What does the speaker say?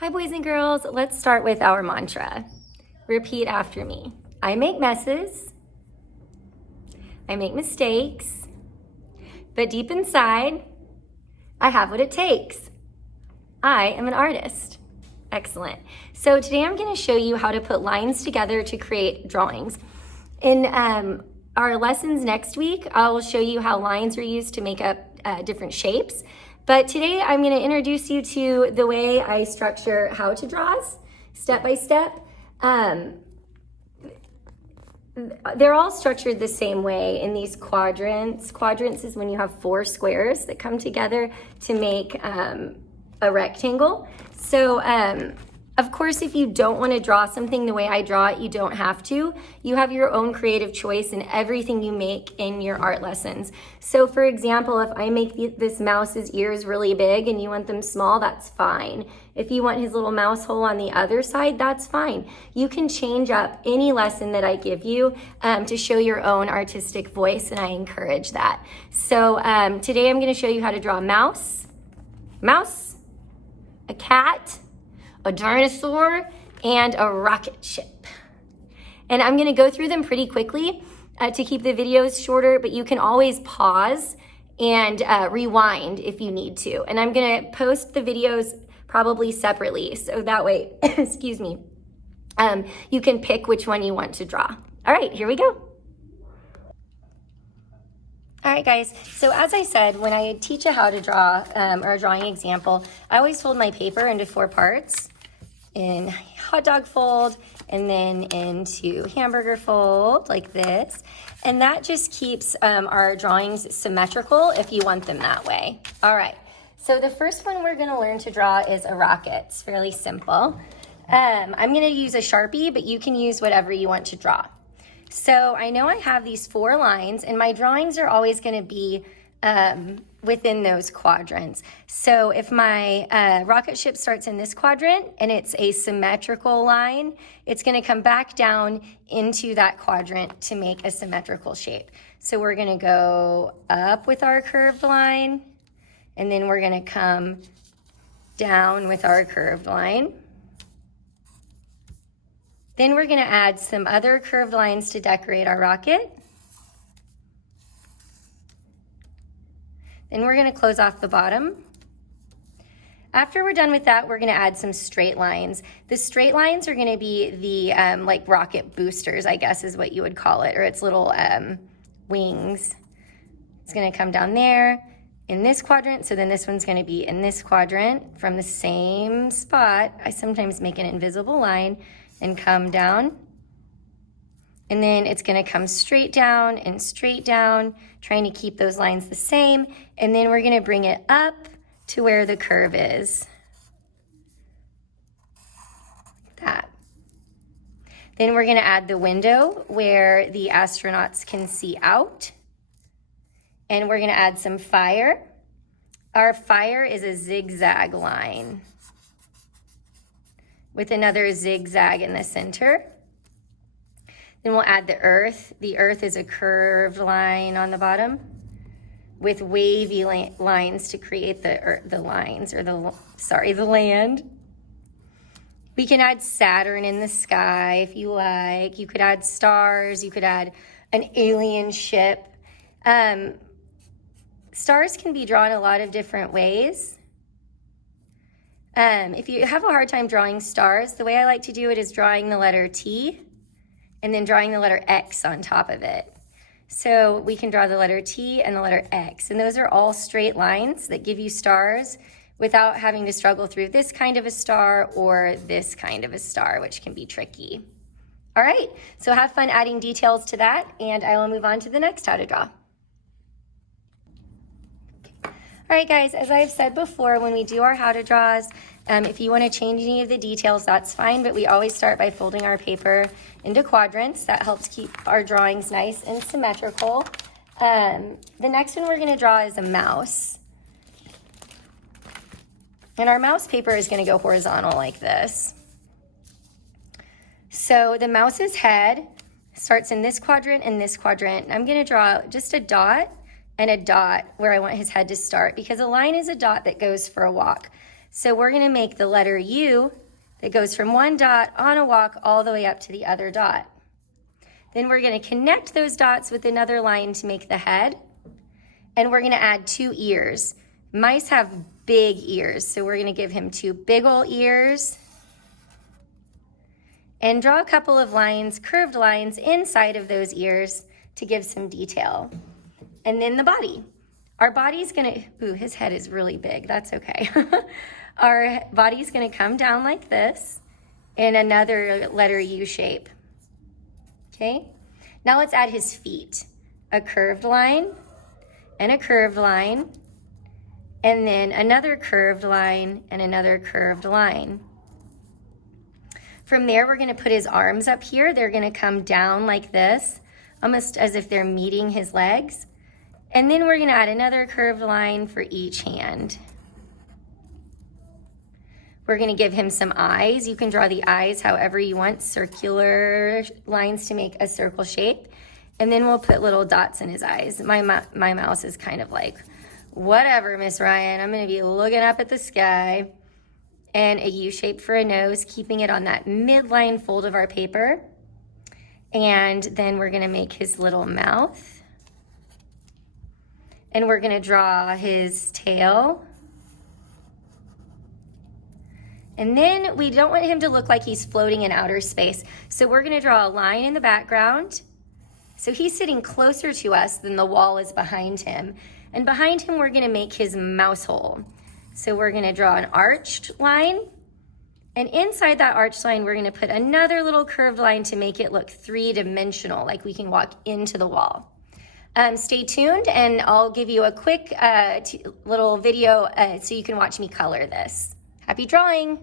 Hi boys and girls, let's start with our mantra. Repeat after me. I make messes, I make mistakes, but deep inside, I have what it takes. I am an artist. Excellent. So today I'm going to show you how to put lines together to create drawings. In our lessons next week, I will show you how lines are used to make up different shapes. But today I'm going to introduce you to the way I structure how to draws, step by step. They're all structured the same way in these quadrants. Quadrants is when you have 4 squares that come together to make a rectangle. So of course, if you don't want to draw something the way I draw it, you don't have to. You have your own creative choice in everything you make in your art lessons. So for example, if I make this mouse's ears really big and you want them small, that's fine. If you want his little mouse hole on the other side, that's fine. You can change up any lesson that I give you to show your own artistic voice, and I encourage that. So today I'm going to show you how to draw a mouse, a cat, a dinosaur, and a rocket ship. And I'm gonna go through them pretty quickly to keep the videos shorter, but you can always pause and rewind if you need to. And I'm gonna post the videos probably separately, so that way, excuse me, you can pick which one you want to draw. All right, here we go. All right, guys, so as I said, when I teach you how to draw or a drawing example, I always fold my paper into 4 parts, in hot dog fold, and then into hamburger fold, like this. And that just keeps our drawings symmetrical if you want them that way. All right, so the first one we're gonna learn to draw is a rocket. It's fairly simple. I'm gonna use a Sharpie, but you can use whatever you want to draw. So I know I have these 4 lines, and my drawings are always going to be within those quadrants. So if my rocket ship starts in this quadrant and it's a symmetrical line, it's going to come back down into that quadrant to make a symmetrical shape. So we're going to go up with our curved line, and then we're going to come down with our curved line. Then we're going to add some other curved lines to decorate our rocket. Then we're going to close off the bottom. After we're done with that, we're going to add some straight lines. The straight lines are going to be the like rocket boosters, I guess is what you would call it, or its little wings. It's going to come down there in this quadrant, so then this one's going to be in this quadrant from the same spot. I sometimes make an invisible line and come down, and then it's going to come straight down and straight down, trying to keep those lines the same, and then we're going to bring it up to where the curve is, like that. Then we're going to add the window where the astronauts can see out, and we're going to add some fire. Our fire is a zigzag line with another zigzag in the center. Then we'll add the earth. The earth is a curved line on the bottom with wavy lines to create the lines, or the land. We can add Saturn in the sky if you like. You could add stars. You could add an alien ship. Stars can be drawn a lot of different ways. If you have a hard time drawing stars, the way I like to do it is drawing the letter T and then drawing the letter X on top of it. So we can draw the letter T and the letter X, and those are all straight lines that give you stars without having to struggle through this kind of a star or this kind of a star, which can be tricky. All right, so have fun adding details to that, and I will move on to the next how to draw. All right, guys, as I've said before, when we do our how to draws, if you want to change any of the details, that's fine, but we always start by folding our paper into quadrants. That helps keep our drawings nice and symmetrical. The next one we're going to draw is a mouse. And our mouse paper is going to go horizontal like this. So the mouse's head starts in this quadrant and this quadrant. I'm going to draw just a dot and a dot where I want his head to start, because a line is a dot that goes for a walk. So we're gonna make the letter U that goes from one dot on a walk all the way up to the other dot. Then we're gonna connect those dots with another line to make the head, and we're gonna add 2 ears. Mice have big ears, so we're gonna give him 2 big ol' ears, and draw a couple of lines, curved lines inside of those ears to give some detail. And then the body. Our body's gonna, ooh, his head is really big, that's okay. Our body's gonna come down like this in another letter U shape, okay? Now let's add his feet. A curved line, and a curved line, and then another curved line, and another curved line. From there, we're gonna put his arms up here. They're gonna come down like this, almost as if they're meeting his legs. And then we're gonna add another curved line for each hand. We're gonna give him some eyes. You can draw the eyes however you want, circular lines to make a circle shape. And then we'll put little dots in his eyes. My mouse is kind of like, whatever, Miss Ryan, I'm gonna be looking up at the sky. And a U shape for a nose, keeping it on that midline fold of our paper. And then we're gonna make his little mouth. And we're gonna draw his tail. And then we don't want him to look like he's floating in outer space. So we're gonna draw a line in the background. So he's sitting closer to us than the wall is behind him. And behind him, we're gonna make his mouse hole. So we're gonna draw an arched line, and inside that arched line, we're gonna put another little curved line to make it look 3-dimensional, like we can walk into the wall. Stay tuned, and I'll give you a quick little video so you can watch me color this. Happy drawing!